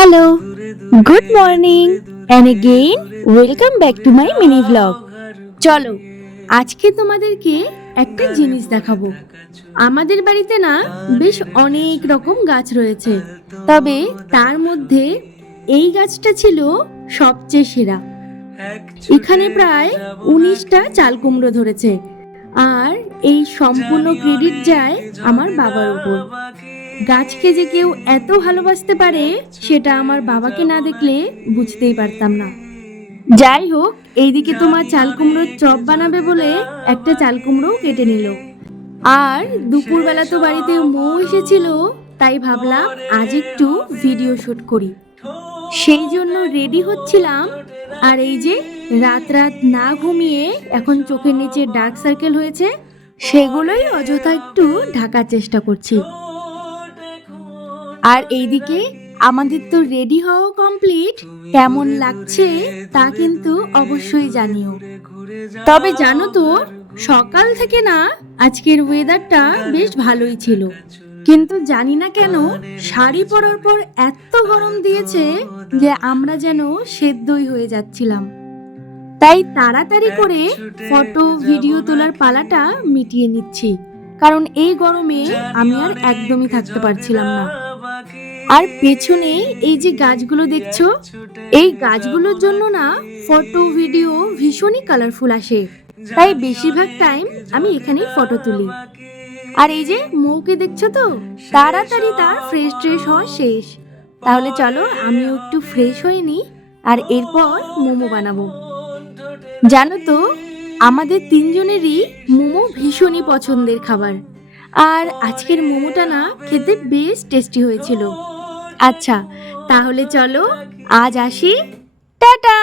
Hello, good morning, and again welcome back to my mini vlog. চলো আজকে তোমাদেরকে একটা জিনিস দেখাবো। আমাদের বাড়িতে না বেশ অনেক রকম গাছ রয়েছে, তবে তার মধ্যে এই গাছটা ছিল সবচেয়ে সেরা। এখানে প্রায় 19টা চাল কুমড়ো ধরেছে, আর এই সম্পূর্ণ ক্রেডিট যায় আমার বাবার উপর। গাছকে যে কেউ এত ভালোবাসতে পারে সেটা আমার বাবাকে না দেখলে বুঝতেই পারতাম না। যাই হোক, এইদিকে তোমার চাল কুমড়োর চপ বানাবে বলে একটা চাল কুমড়ো কেটে নিল। আর দুপুরবেলা তো বাড়িতে মৌ এসেছিল, তাই ভাবলাম আজ একটু ভিডিও শুট করি। সেই জন্য রেডি হচ্ছিলাম। আর এই যে রাত না ঘুমিয়ে এখন চোখের নিচে ডার্ক সার্কেল হয়েছে, সেগুলোই অযথা একটু ঢাকার চেষ্টা করছি। আর এইদিকে আমাদের তো রেডি হওয়া কমপ্লিট। কেমন লাগছে তা কিন্তু অবশ্যই জানিও। তবে জানো তো, সকাল থেকে না আজকের ওয়েদারটা বেশ ভালোই ছিল, কিন্তু জানি না কেন শাড়ি পরার পর এত গরম দিয়েছে যে আমরা যেন সেদ্ধই হয়ে যাচ্ছিলাম। তাই তাড়াতাড়ি করে ফটো ভিডিও তোলার পালাটা মিটিয়ে নিচ্ছি, কারণ এই গরমে আমি আর একদমই থাকতে পারছিলাম না। আর পেছনে এই যে গাছগুলো দেখছো, এই গাছগুলোর জন্য না ফটো ভিডিও ভীষণই কালারফুল আসে, তাই বেশিরভাগ টাইম আমি এখানেই ফটো তুলি। আর এই যে মৌকে দেখছো তো, তাড়াতাড়ি তার ফ্রেশ ট্রেশ হওয়া শেষ। তাহলে চলো আমিও একটু ফ্রেশ হয়ে নিই, আর এরপর মোমো বানাবো। জানো তো, আমাদের তিনজনেরই মোমো ভীষণই পছন্দের খাবার, আর আজকের মোমোটা না খেতে বেশ টেস্টি হয়েছিল। আচ্ছা তাহলে চলো আজ আসি, টাটা।